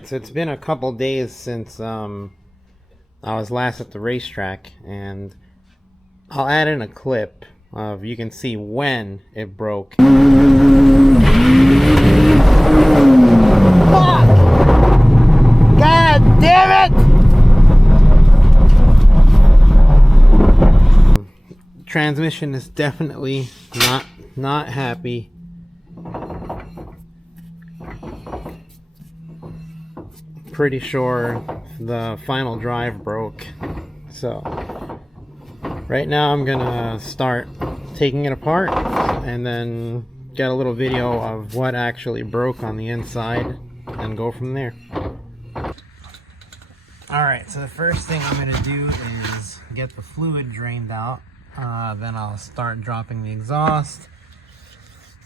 Alright, so it's been a couple days since I was last at the racetrack, and I'll add in a clip of, you can see when it broke. Fuck! God damn it! Transmission is definitely not happy. Pretty sure the final drive broke, so right now I'm gonna start taking it apart and then get a little video of what actually broke on the inside and go from there. Alright, so the first thing I'm gonna do is get the fluid drained out. Then I'll start dropping the exhaust,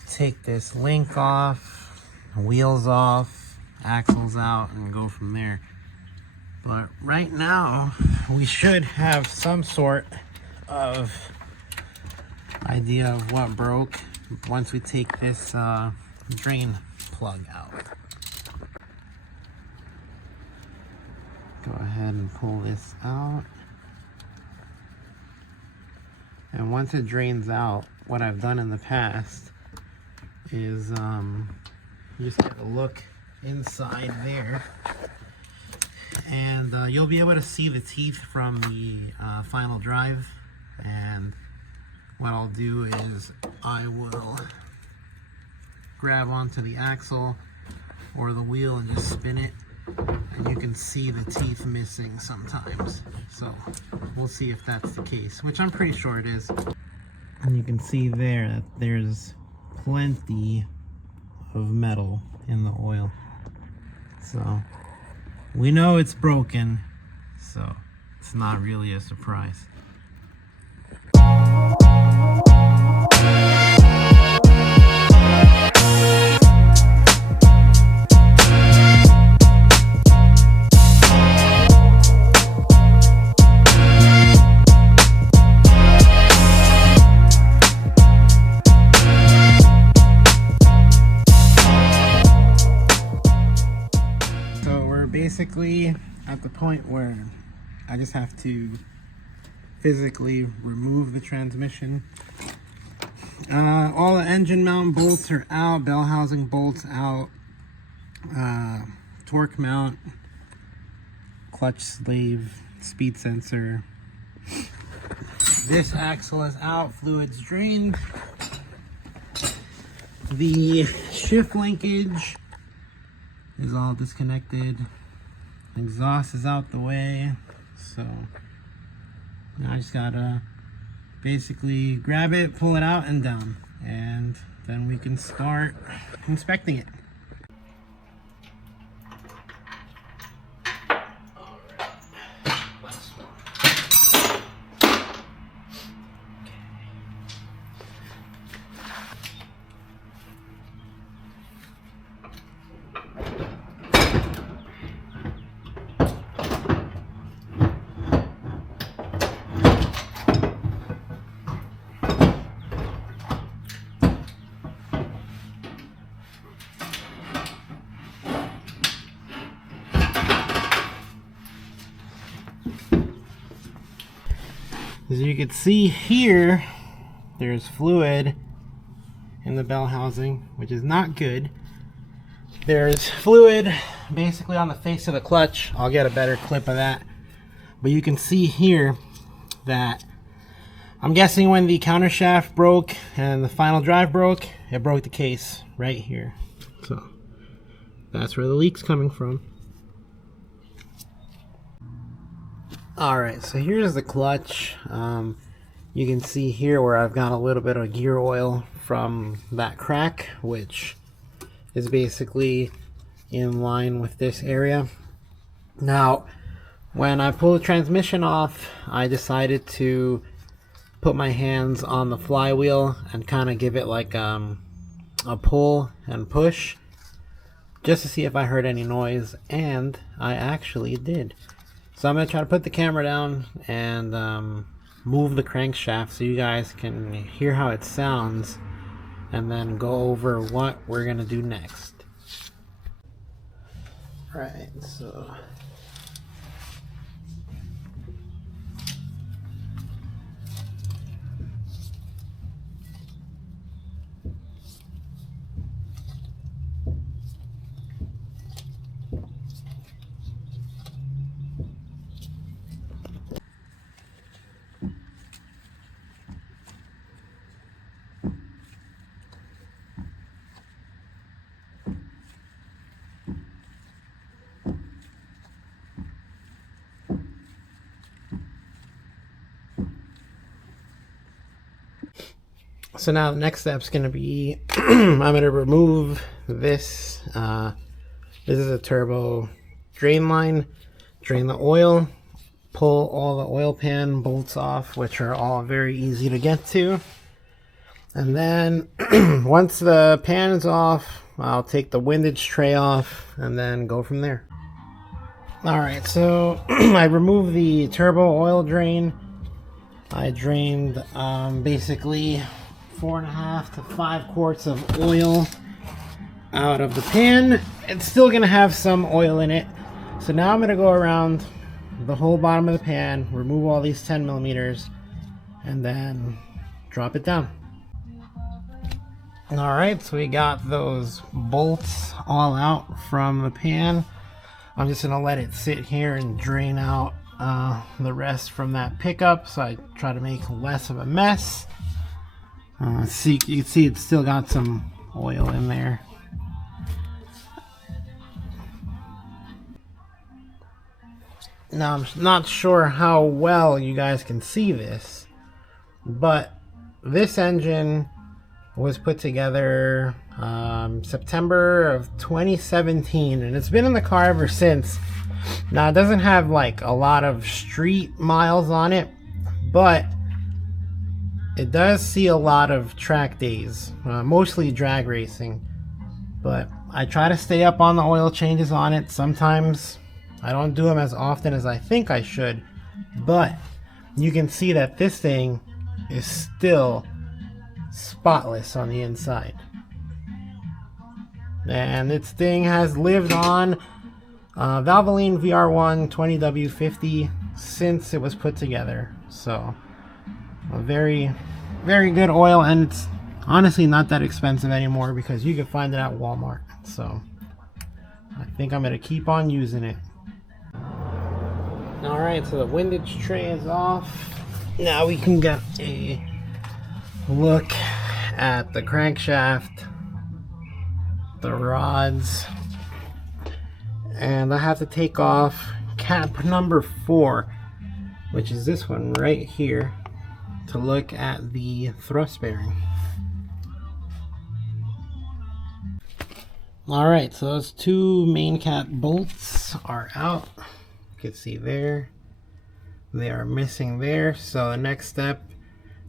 take this link off, wheels off, axles out, and go from there. But right now we should have some sort of idea of what broke once we take this drain plug out. Go ahead and pull this out, and once it drains out, what I've done in the past is you just get a look inside there, and you'll be able to see the teeth from the final drive. And what I'll do is I will grab onto the axle or the wheel and just spin it, and you can see the teeth missing sometimes. So we'll see if that's the case, which I'm pretty sure it is. And you can see there that there's plenty of metal in the oil. So we know it's broken, so it's not really a surprise. Basically at the point where I just have to physically remove the transmission. All the engine mount bolts are out, bell housing bolts out, torque mount, clutch sleeve, speed sensor. This axle is out, fluids drained. The shift linkage is all disconnected. Exhaust is out the way, so now I just gotta basically grab it, pull it out and down, and then we can start inspecting it. As you can see here, there's fluid in the bell housing, which is not good. There's fluid basically on the face of the clutch. I'll get a better clip of that. But you can see here that I'm guessing when the countershaft broke and the final drive broke, it broke the case right here. So that's where the leak's coming from. Alright, so here's the clutch. You can see here where I've got a little bit of gear oil from that crack, which is basically in line with this area. Now, when I pulled the transmission off, I decided to put my hands on the flywheel and kind of give it like a pull and push, just to see if I heard any noise, and I actually did. So I'm going to try to put the camera down and move the crankshaft so you guys can hear how it sounds, and then go over what we're going to do next. Right, so now the next step's going to be I'm going to remove this. This is a turbo drain line. Drain the oil. Pull all the oil pan bolts off, which are all very easy to get to. And then once the pan is off, I'll take the windage tray off and then go from there. Alright, so I removed the turbo oil drain. I drained basically 4.5 to 5 quarts of oil out of the pan. It's still gonna have some oil in it. So now I'm gonna go around the whole bottom of the pan, remove all these 10 millimeters, and then drop it down. Alright, so we got those bolts all out from the pan. I'm just gonna let it sit here and drain out the rest from that pickup, so I try to make less of a mess. You can see it's still got some oil in there. Now I'm not sure how well you guys can see this, but this engine was put together September of 2017, and it's been in the car ever since. Now it doesn't have like a lot of street miles on it, but it does see a lot of track days, mostly drag racing. But I try to stay up on the oil changes on it. Sometimes I don't do them as often as I think I should, but you can see that this thing is still spotless on the inside. And this thing has lived on Valvoline VR1 20W50 since it was put together. So a very, very good oil, and it's honestly not that expensive anymore because you can find it at Walmart. So I think I'm going to keep on using it. Alright, so the windage tray is off. Now we can get a look at the crankshaft, the rods, and I have to take off cap number 4, which is this one right here, to look at the thrust bearing. Alright, so those 2 main cap bolts are out. You can see there they are missing there. So the next step,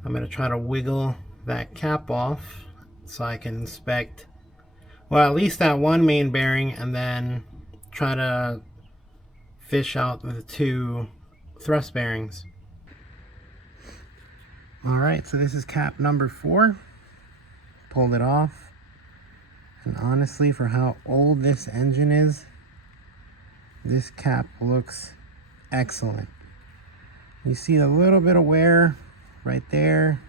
I'm going to try to wiggle that cap off so I can inspect, well, at least that one main bearing, and then try to fish out the 2 thrust bearings. Alright, so this is cap number 4. Pulled it off, and honestly, for how old this engine is, this cap looks excellent. You see a little bit of wear right there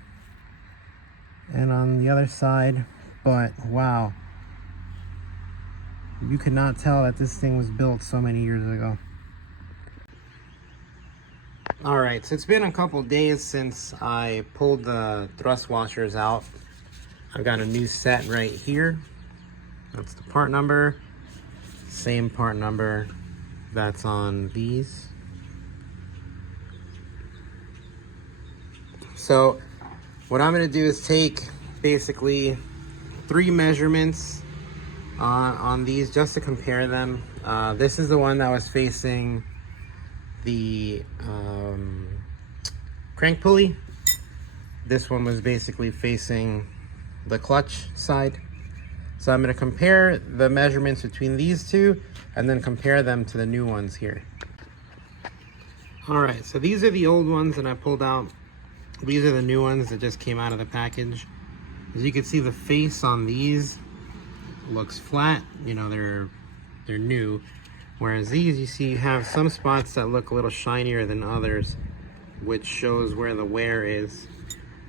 and on the other side, but wow, you could not tell that this thing was built so many years ago. Alright, so it's been a couple days since I pulled the thrust washers out. I've got a new set right here. That's the part number. Same part number that's on these. So what I'm going to do is take basically 3 measurements on these just to compare them. This is the one that was facing the crank pulley. This one was basically facing the clutch side. So I'm going to compare the measurements between these 2 and then compare them to the new ones here. Alright, so these are the old ones that I pulled out. These are the new ones that just came out of the package. As you can see, the face on these looks flat. You know, they're new. Whereas these, you see, you have some spots that look a little shinier than others, which shows where the wear is.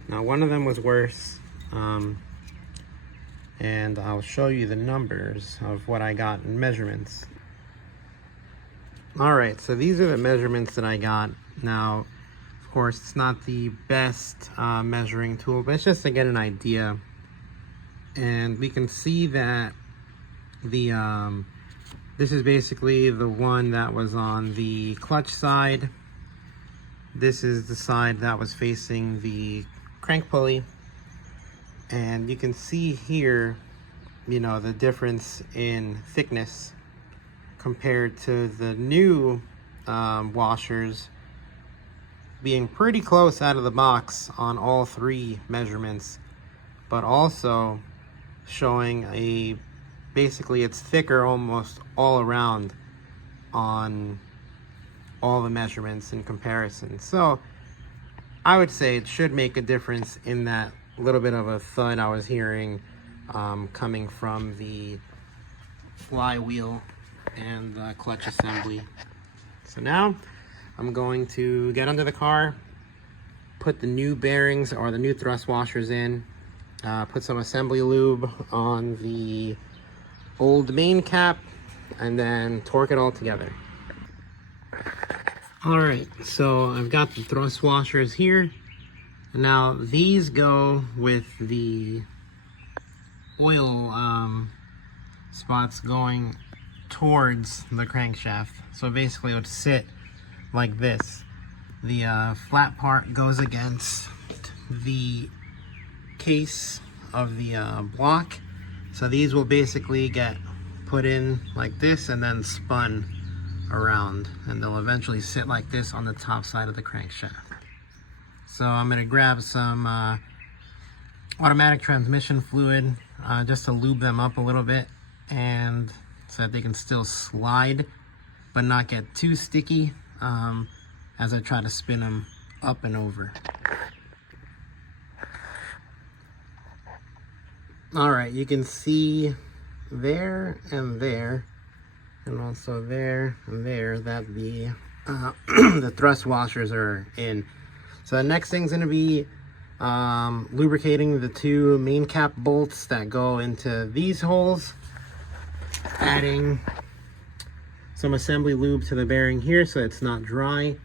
Now, one of them was worse, and I'll show you the numbers of what I got in measurements. All right, so these are the measurements that I got. Now, of course, it's not the best measuring tool, but it's just to get an idea. And we can see that the this is basically the one that was on the clutch side. This is the side that was facing the crank pulley. And you can see here, you know, the difference in thickness compared to the new washers being pretty close out of the box on all three measurements, but also showing basically it's thicker almost all around on all the measurements in comparison. So I would say it should make a difference in that little bit of a thud I was hearing coming from the flywheel and the clutch assembly. So now I'm going to get under the car, put the new bearings or the new thrust washers in, put some assembly lube on the old main cap, and then torque it all together. Alright, so I've got the thrust washers here. Now these go with the oil spots going towards the crankshaft. So basically it would sit like this. The flat part goes against the case of the block. So these will basically get put in like this and then spun around, and they'll eventually sit like this on the top side of the crankshaft. So I'm going to grab some automatic transmission fluid just to lube them up a little bit, and so that they can still slide but not get too sticky as I try to spin them up and over. Alright, you can see there and there, and also there and there, that the the thrust washers are in. So the next thing's going to be lubricating the two main cap bolts that go into these holes, adding some assembly lube to the bearing here so it's not dry,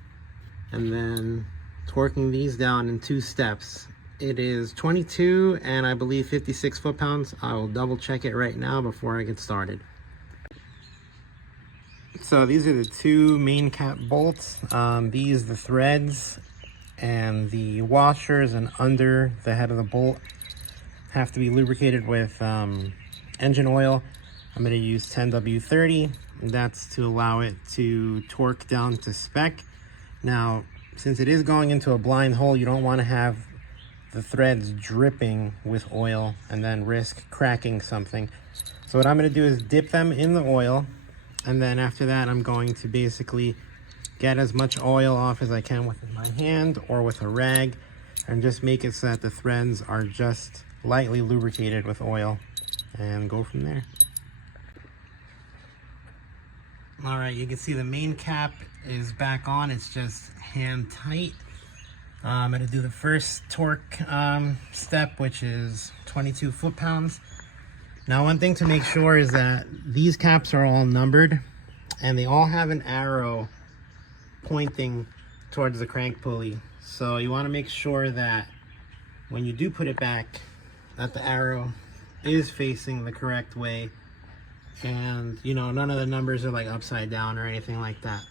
and then torquing these down in 2 steps. It is 22 and I believe 56 foot-pounds. I will double check it right now before I get started. So these are the two main cap bolts. These, the threads and the washers and under the head of the bolt, have to be lubricated with engine oil. I'm going to use 10W30. That's to allow it to torque down to spec. Now, since it is going into a blind hole, you don't want to have the threads dripping with oil and then risk cracking something. So what I'm going to do is dip them in the oil, and then after that I'm going to basically get as much oil off as I can with my hand or with a rag, and just make it so that the threads are just lightly lubricated with oil, and go from there. Alright, you can see the main cap is back on. It's just hand tight. I'm going to do the first torque step, which is 22 foot-pounds. Now, one thing to make sure is that these caps are all numbered, and they all have an arrow pointing towards the crank pulley. So you want to make sure that when you do put it back, that the arrow is facing the correct way, and you know, none of the numbers are like upside down or anything like that.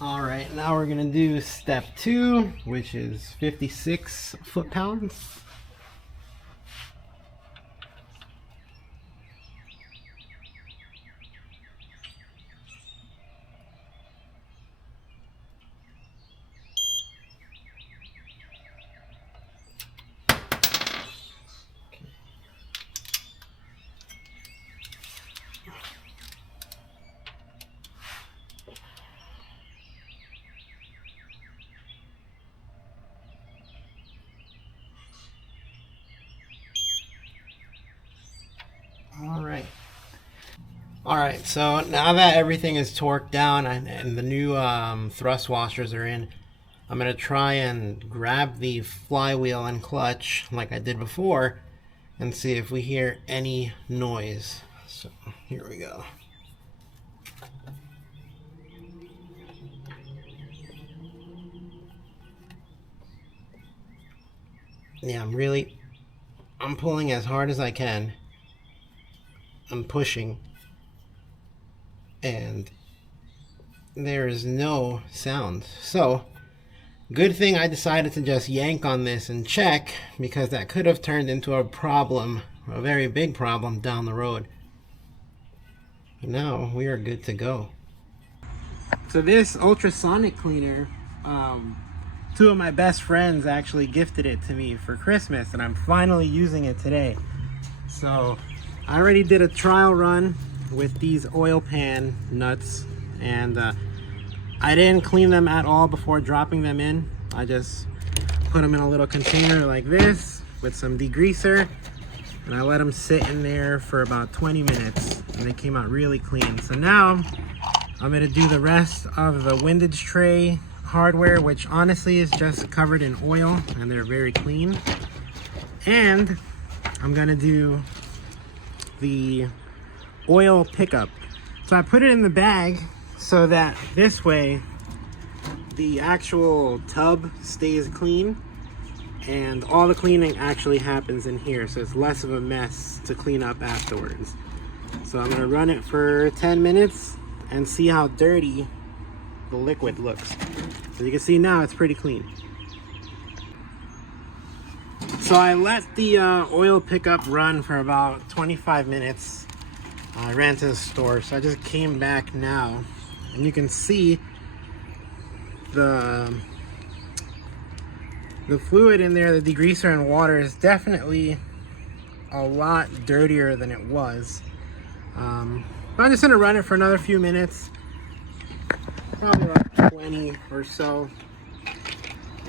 All right, now we're gonna do step 2, which is 56 foot-pounds. Alright, so now that everything is torqued down and the new thrust washers are in, I'm going to try and grab the flywheel and clutch like I did before and see if we hear any noise. So here we go. Yeah, I'm pulling as hard as I can. I'm pushing. And there is no sound. So, good thing I decided to just yank on this and check, because that could have turned into a problem, a very big problem down the road. But now we are good to go. So this ultrasonic cleaner, two of my best friends actually gifted it to me for Christmas, and I'm finally using it today. So I already did a trial run with these oil pan nuts, and I didn't clean them at all before dropping them in. I just put them in a little container like this with some degreaser, and I let them sit in there for about 20 minutes, and they came out really clean. So now I'm gonna do the rest of the windage tray hardware, which honestly is just covered in oil, and they're very clean. And I'm gonna do the oil pickup. So I put it in the bag so that this way the actual tub stays clean and all the cleaning actually happens in here, so it's less of a mess to clean up afterwards. So I'm gonna run it for 10 minutes and see how dirty the liquid looks. As you can see now, it's pretty clean. So I let the oil pickup run for about 25 minutes. I ran to the store, so I just came back now, and you can see the fluid in there, the degreaser and water, is definitely a lot dirtier than it was. But I'm just gonna run it for another few minutes, probably like 20 or so.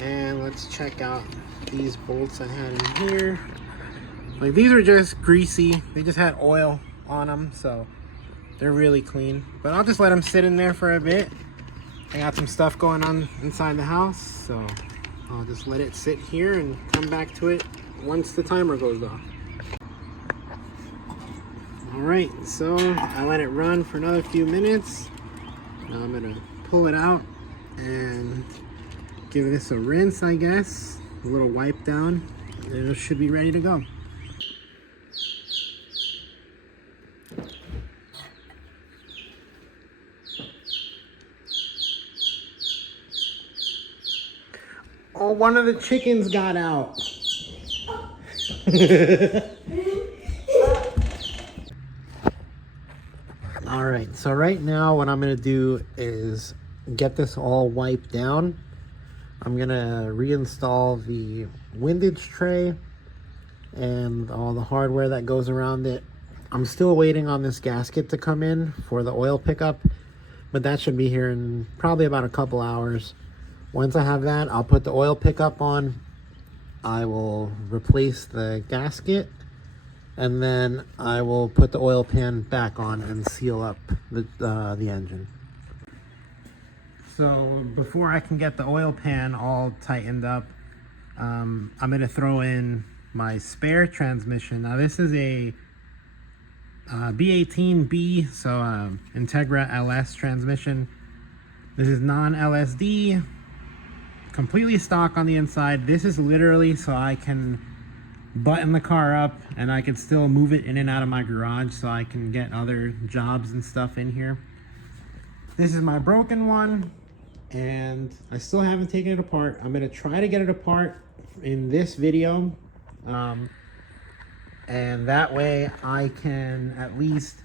And let's check out these bolts I had in here. Like, these are just greasy, they just had oil on them, so they're really clean. But I'll just let them sit in there for a bit. I got some stuff going on inside the house, so I'll just let it sit here and come back to it once the timer goes off. Alright, so I let it run for another few minutes. Now I'm gonna pull it out and give this a rinse, I guess. A little wipe down, and it should be ready to go. Oh, one of the chickens got out. Alright, so right now what I'm going to do is get this all wiped down. I'm going to reinstall the windage tray and all the hardware that goes around it. I'm still waiting on this gasket to come in for the oil pickup, but that should be here in probably about a couple hours. Once I have that, I'll put the oil pickup on. I will replace the gasket, and then I will put the oil pan back on and seal up the engine. So before I can get the oil pan all tightened up, I'm going to throw in my spare transmission. Now this is a B18B, so Integra LS transmission. This is non-LSD, completely stock on the inside. This is literally so I can button the car up and I can still move it in and out of my garage, so I can get other jobs and stuff in here. This is my broken one, and I still haven't taken it apart. I'm going to try to get it apart in this video, and that way I can at least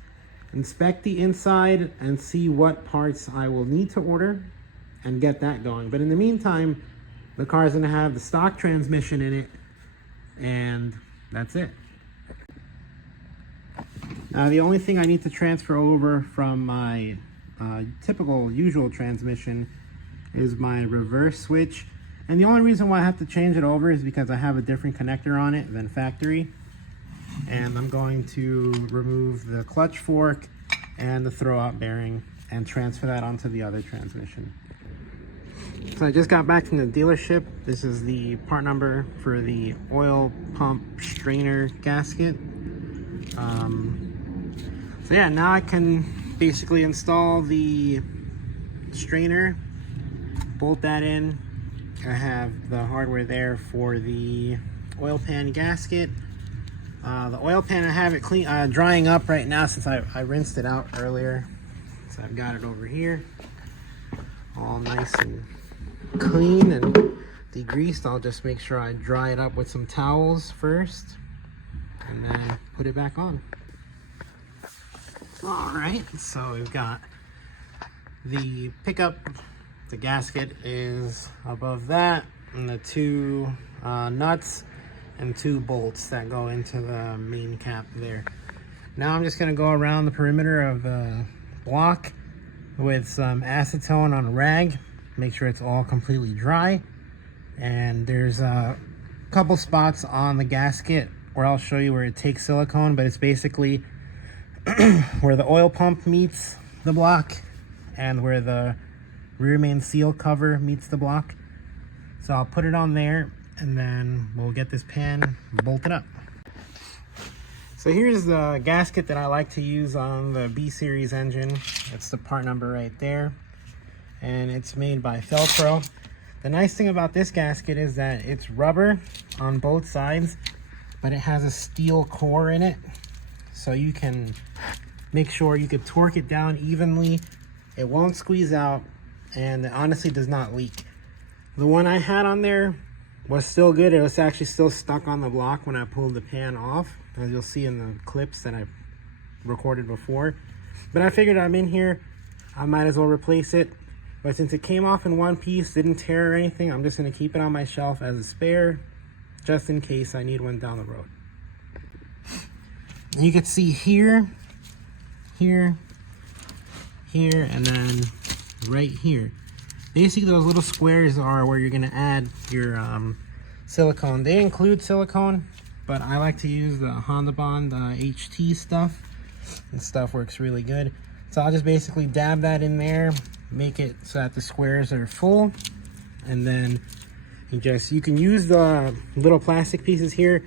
inspect the inside and see what parts I will need to order and get that going. But in the meantime, the car is going to have the stock transmission in it, and that's it. Now the only thing I need to transfer over from my typical usual transmission is my reverse switch, and the only reason why I have to change it over is because I have a different connector on it than factory. And I'm going to remove the clutch fork and the throwout bearing and transfer that onto the other transmission. So I just got back from the dealership. This is the part number for the oil pump strainer gasket. So yeah, now I can basically install the strainer, bolt that in. I have the hardware there for the oil pan gasket. The oil pan, I have it clean, drying up right now since I rinsed it out earlier. So I've got it over here, all nice and clean and degreased. I'll just make sure I dry it up with some towels first and then put it back on. All right, so we've got the pickup. The gasket is above that, and the two nuts and two bolts that go into the main cap there. Now I'm just going to go around the perimeter of the block with some acetone on a rag, make sure it's all completely dry. And there's a couple spots on the gasket where I'll show you where it takes silicone, but it's basically where the oil pump meets the block and where the rear main seal cover meets the block. So I'll put it on there and then we'll get this pan bolted up. So here's the gasket that I like to use on the B series engine. It's the part number right there, and it's made by Felpro. The nice thing about this gasket is that it's rubber on both sides, but it has a steel core in it, so you can make sure you can torque it down evenly. It won't squeeze out, and it honestly does not leak. The one I had on there was still good. It was actually still stuck on the block when I pulled the pan off, as you'll see in the clips that I recorded before. But I figured I'm in here, I might as well replace it. But since it came off in one piece, didn't tear or anything, I'm just going to keep it on my shelf as a spare, just in case I need one down the road. You can see here, here, here, and then right here. Basically, those little squares are where you're going to add your silicone. They include silicone, but I like to use the Honda Bond HT stuff. This stuff works really good. So I'll just basically dab that in there, make it so that the squares are full, and then you can use the little plastic pieces here.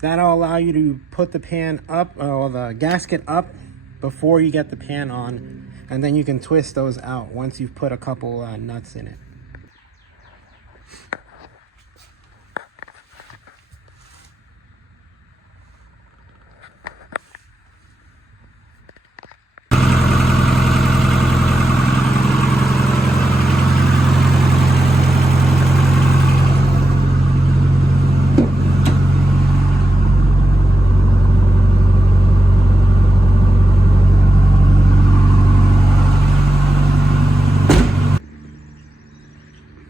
That'll allow you to put the pan up, or the gasket up, before you get the pan on, and then you can twist those out once you've put a couple nuts in it.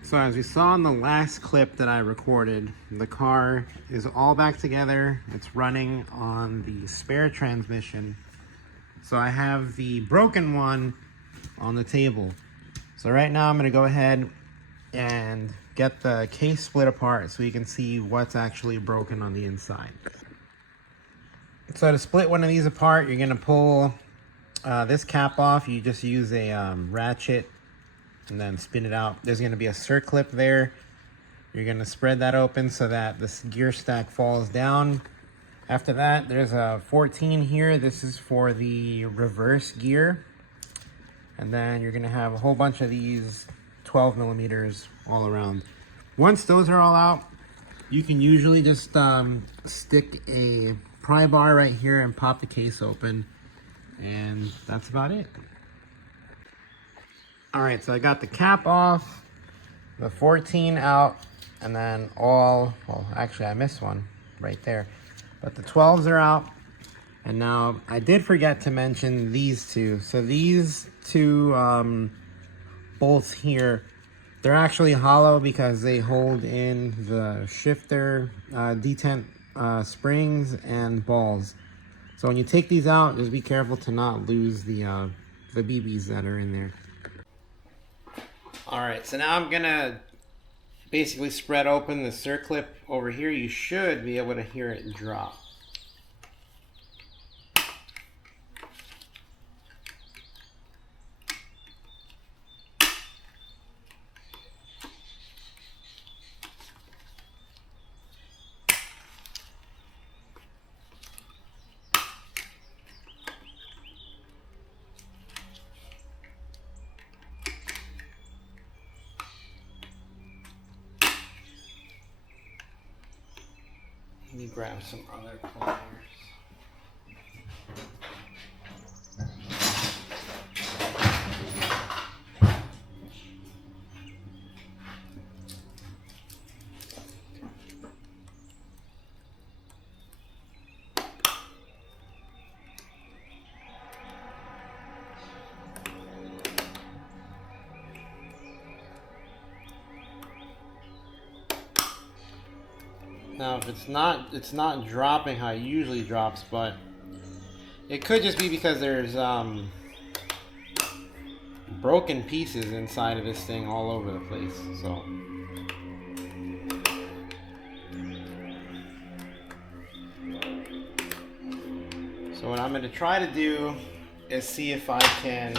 So as we saw in the last clip that I recorded, the car is all back together. It's running on the spare transmission. So I have the broken one on the table. So right now I'm going to go ahead and get the case split apart so you can see what's actually broken on the inside. So to split one of these apart, you're going to pull this cap off. You just use a ratchet and then spin it out. There's going to be a circlip there. You're going to spread that open so that this gear stack falls down. After that, there's a 14 here. This is for the reverse gear. And then you're going to have a whole bunch of these 12 millimeters all around. Once those are all out, you can usually just stick a pry bar right here and pop the case open. And that's about it. All right, so I got the cap off, the 14 out, and then well, actually I missed one right there. But the 12s are out, and now I did forget to mention these two. So these two bolts here, they're actually hollow because they hold in the shifter, detent springs, and balls. So when you take these out, just be careful to not lose the BBs that are in there. Alright, so now I'm gonna basically spread open the circlip over here. You should be able to hear it drop. Let me grab some other pliers. Now, if it's not dropping how it usually drops, but it could just be because there's broken pieces inside of this thing all over the place. So what I'm going to try to do is see if I can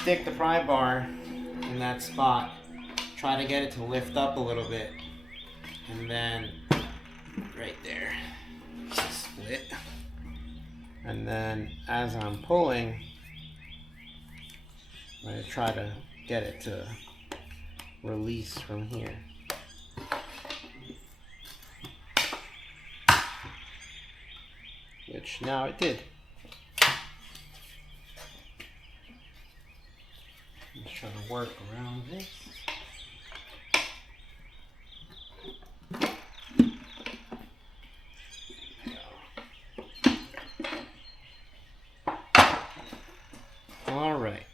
stick the pry bar in that spot, try to get it to lift up a little bit, and then right there, split. And then as I'm pulling, I'm going to try to get it to release from here. Which now it did. Just trying to work around this. All right.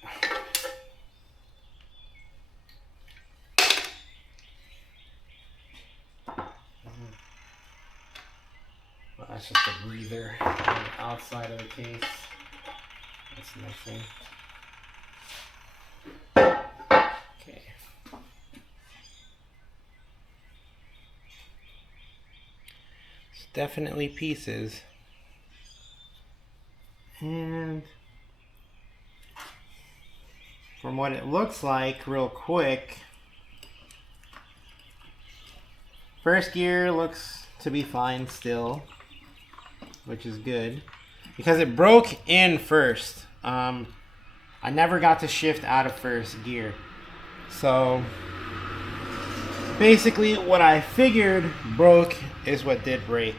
Well, that's just a breather on the outside of the case. That's nothing. Okay. It's definitely pieces. And from what it looks like, real quick, first gear looks to be fine still, which is good because it broke in first. I never got to shift out of first gear, so basically what I figured broke is what did break,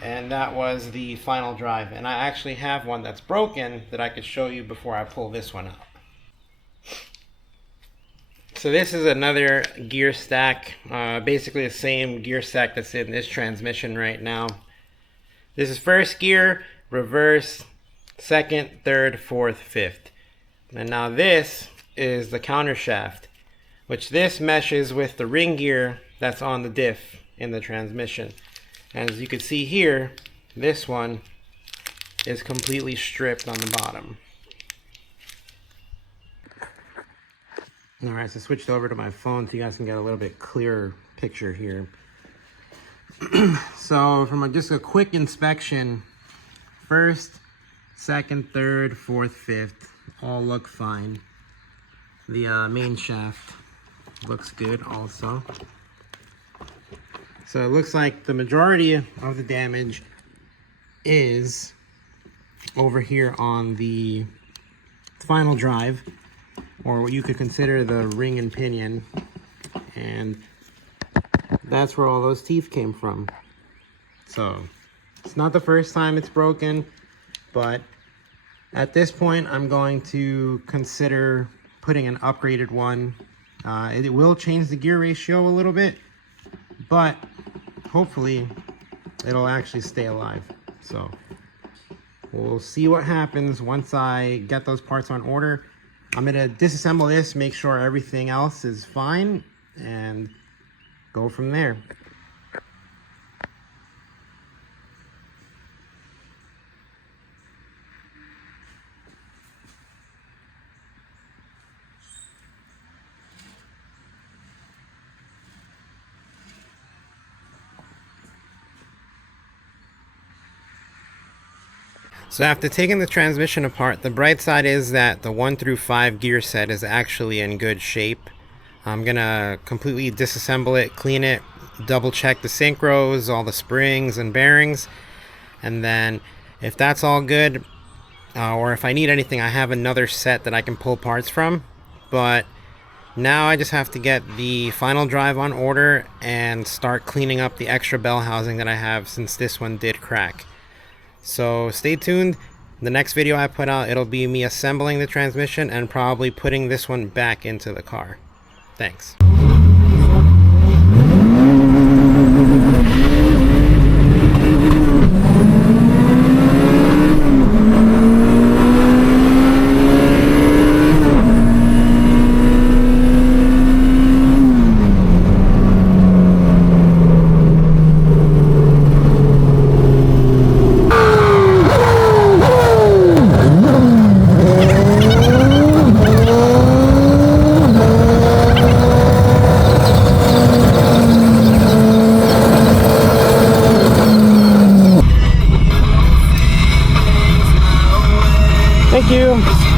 and that was the final drive. And I actually have one that's broken that I could show you before I pull this one out. So this is another gear stack, basically the same gear stack that's in this transmission right now. This is first gear, reverse, second, third, fourth, fifth. And now this is the counter shaft, which this meshes with the ring gear that's on the diff in the transmission. And as you can see here, this one is completely stripped on the bottom. Alright, so I switched over to my phone so you guys can get a little bit clearer picture here. So from just a quick inspection, first, second, third, fourth, fifth, all look fine. The main shaft looks good also. So it looks like the majority of the damage is over here on the final drive, or what you could consider the ring and pinion, and that's where all those teeth came from. So it's not the first time it's broken, but at this point I'm going to consider putting an upgraded one. It will change the gear ratio a little bit, but hopefully it'll actually stay alive. So we'll see what happens once I get those parts on order. I'm going to disassemble this, make sure everything else is fine, and go from there. So after taking the transmission apart, the bright side is that the 1 through 5 gear set is actually in good shape. I'm gonna completely disassemble it, clean it, double check the synchros, all the springs and bearings, and then if that's all good, or if I need anything, I have another set that I can pull parts from. But Now I just have to get the final drive on order and start cleaning up the extra bell housing that I have since this one did crack. So stay tuned. The next video I put out, it'll be me assembling the transmission and probably putting this one back into the car. Thanks. Thank you.